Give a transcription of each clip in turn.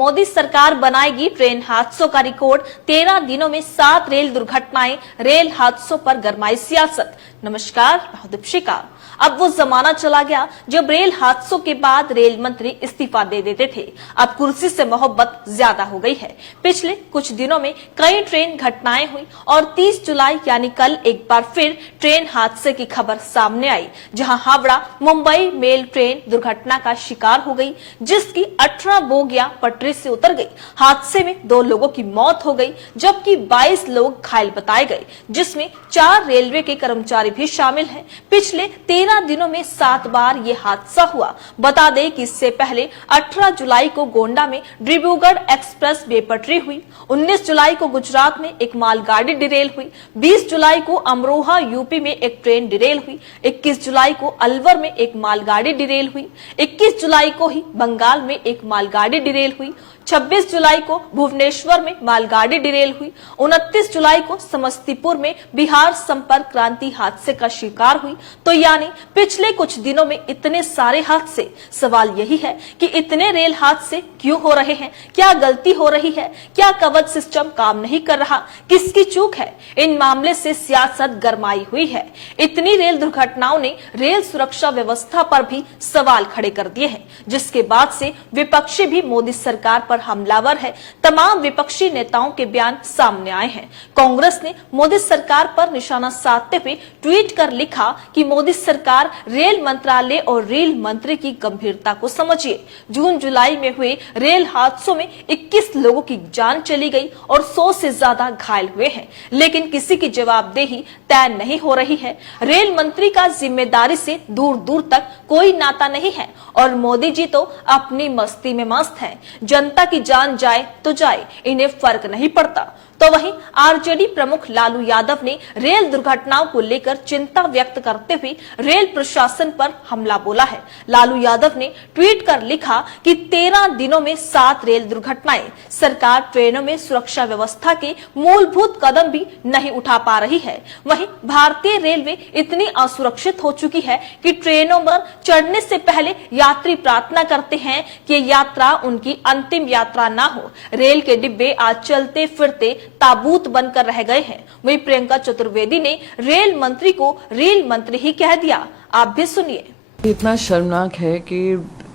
मोदी सरकार बनाएगी ट्रेन हादसों का रिकॉर्ड। 13 दिनों में 7 रेल दुर्घटनाएं, रेल हादसों पर गरमाई सियासत। नमस्कार, मैं हूं दीपिका। अब वो जमाना चला गया जब रेल हादसों के बाद रेल मंत्री इस्तीफा दे देते थे। अब कुर्सी से मोहब्बत ज्यादा हो गई है। पिछले कुछ दिनों में कई ट्रेन घटनाएं हुई और 30 जुलाई यानी कल एक बार फिर ट्रेन हादसे की खबर सामने आई, जहां हावड़ा मुंबई मेल ट्रेन दुर्घटना का शिकार हो गई, जिसकी 18 बोगियां पटरी से उतर गई। हादसे में 2 लोगों की मौत हो गई, जबकि 22 लोग घायल बताए गए, जिसमें 4 रेलवे के कर्मचारी भी शामिल हैं। पिछले 13 दिनों में 7 बार ये हादसा हुआ। बता दें कि इससे पहले 18 जुलाई को गोंडा में डिब्रूगढ़ एक्सप्रेस बेपटरी हुई। 19 जुलाई को गुजरात में एक मालगाड़ी डिरेल हुई। 20 जुलाई को अमरोहा यूपी में एक ट्रेन डिरेल हुई। 21 जुलाई को अलवर में एक मालगाड़ी डिरेल हुई। 21 जुलाई को ही बंगाल में एक मालगाड़ी डिरेल हुई। 26 जुलाई को भुवनेश्वर में मालगाड़ी डिरेल हुई। 29 जुलाई को समस्तीपुर में बिहार संपर्क क्रांति हादसे का शिकार हुई। तो यानी पिछले कुछ दिनों में इतने सारे हादसे। सवाल यही है कि इतने रेल हादसे क्यों हो रहे हैं? क्या गलती हो रही है? क्या कवच सिस्टम काम नहीं कर रहा? किसकी चूक है? इन मामले से सियासत गरमाई हुई है। इतनी रेल दुर्घटनाओं ने रेल सुरक्षा व्यवस्था पर भी सवाल खड़े कर दिए हैं, जिसके बाद से विपक्षी भी मोदी सरकार पर हमलावर है। तमाम विपक्षी नेताओं के बयान सामने आए हैं। कांग्रेस ने मोदी सरकार पर निशाना साधते हुए ट्वीट कर लिखा कि मोदी सरकार, रेल मंत्रालय और रेल मंत्री की गंभीरता को समझिए। जून जुलाई में हुए रेल हादसों में 21 लोगों की जान चली गई और 100 से ज्यादा घायल हुए हैं, लेकिन किसी की जवाबदेही तय नहीं हो रही है। रेल मंत्री का जिम्मेदारी से दूर दूर तक कोई नाता नहीं है और मोदी जी तो अपनी मस्ती में मस्त हैं। जनता की जान जाए तो जाए, इन्हें फर्क नहीं पड़ता। तो वहीं आरजेडी प्रमुख लालू यादव ने रेल दुर्घटनाओं को लेकर चिंता व्यक्त करते हुए रेल प्रशासन पर हमला बोला है। लालू यादव ने ट्वीट कर लिखा कि 13 दिनों में 7 रेल दुर्घटनाएं। सरकार ट्रेनों में सुरक्षा व्यवस्था के मूलभूत कदम भी नहीं उठा पा रही है। वहीं भारतीय रेलवे इतनी असुरक्षित हो चुकी है कि ट्रेनों पर चढ़ने से पहले यात्री प्रार्थना करते हैं कि यात्रा उनकी अंतिम यात्रा ना हो। रेल के डिब्बे आज चलते फिरते ताबूत बनकर रह गए हैं। वहीं प्रियंका चतुर्वेदी ने रेल मंत्री को रेल मंत्री ही कह दिया। आप भी सुनिए। इतना शर्मनाक है कि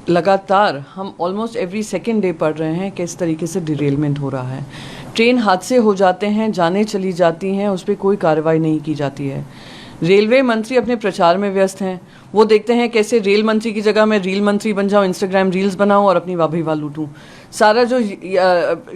लगातार हम ऑलमोस्ट एवरी सेकेंड डे पढ़ रहे हैं कि इस तरीके से डिरेलमेंट हो रहा है। ट्रेन हादसे हो जाते हैं, जाने चली जाती हैं, उस पर कोई कार्रवाई नहीं की जाती है। रेलवे मंत्री अपने प्रचार में व्यस्त हैं। वो देखते हैं कैसे रेल मंत्री की जगह मैं रील मंत्री बन जाऊं, इंस्टाग्राम रील्स बनाऊं और अपनी वाह वाह लूटूं। सारा जो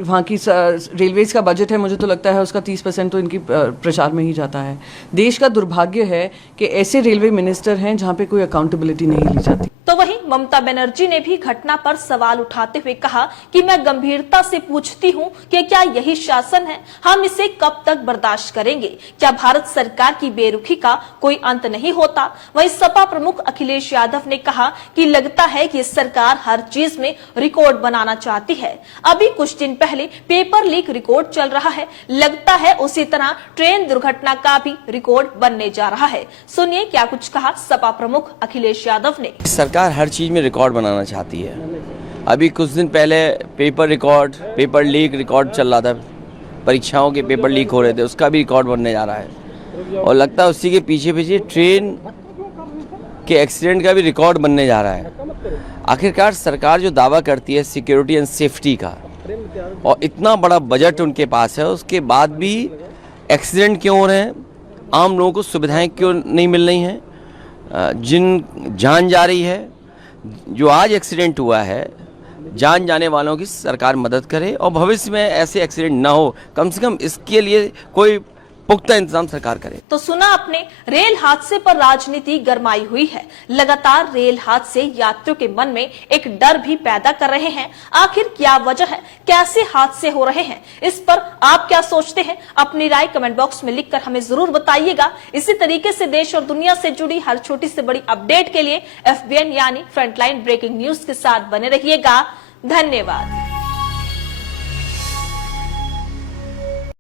वहाँ की रेलवेज का बजट है, मुझे तो लगता है उसका 30% तो इनकी प्रचार में ही जाता है। देश का दुर्भाग्य है कि ऐसे रेलवे मिनिस्टर हैं जहाँ पे कोई अकाउंटेबिलिटी नहीं ली जाती। तो वहीं ममता बनर्जी ने भी घटना पर सवाल उठाते हुए कहा कि मैं गंभीरता से पूछती हूं कि क्या यही शासन है? हम इसे कब तक बर्दाश्त करेंगे? क्या भारत सरकार की बेरुखी का कोई अंत नहीं होता? वहीं सपा प्रमुख अखिलेश यादव ने कहा कि लगता है कि सरकार हर चीज में रिकॉर्ड बनाना चाहती है। अभी कुछ दिन पहले पेपर लीक रिकॉर्ड चल रहा है, लगता है उसी तरह ट्रेन दुर्घटना का भी रिकॉर्ड बनने जा रहा है। सुनिए क्या कुछ कहा सपा प्रमुख अखिलेश यादव ने। सरकार हर चीज में रिकॉर्ड बनाना चाहती है। अभी कुछ दिन पहले पेपर लीक रिकॉर्ड चल रहा था, परीक्षाओं के पेपर लीक हो रहे थे, उसका भी रिकॉर्ड बनने जा रहा है और लगता है उसी के पीछे पीछे ट्रेन के एक्सीडेंट का भी रिकॉर्ड बनने जा रहा है। आखिरकार सरकार जो दावा करती है सिक्योरिटी एंड सेफ्टी का, और इतना बड़ा बजट उनके पास है, उसके बाद भी एक्सीडेंट क्यों हो रहे हैं? आम लोगों को सुविधाएं क्यों नहीं मिल रही हैं? जिन जान जा रही है, जो आज एक्सीडेंट हुआ है, जान जाने वालों की सरकार मदद करे और भविष्य में ऐसे एक्सीडेंट ना हो, कम से कम इसके लिए कोई पुख्ता इंतजाम सरकार करे। तो सुना आपने, रेल हादसे पर राजनीति गरमाई हुई है। लगातार रेल हादसे यात्रियों के मन में एक डर भी पैदा कर रहे हैं। आखिर क्या वजह है? कैसे हादसे हो रहे हैं? इस पर आप क्या सोचते हैं? अपनी राय कमेंट बॉक्स में लिखकर हमें जरूर बताइएगा। इसी तरीके से देश और दुनिया से जुड़ी हर छोटी से बड़ी अपडेट के लिए FBN यानी फ्रंटलाइन ब्रेकिंग न्यूज के साथ बने रहिएगा। धन्यवाद।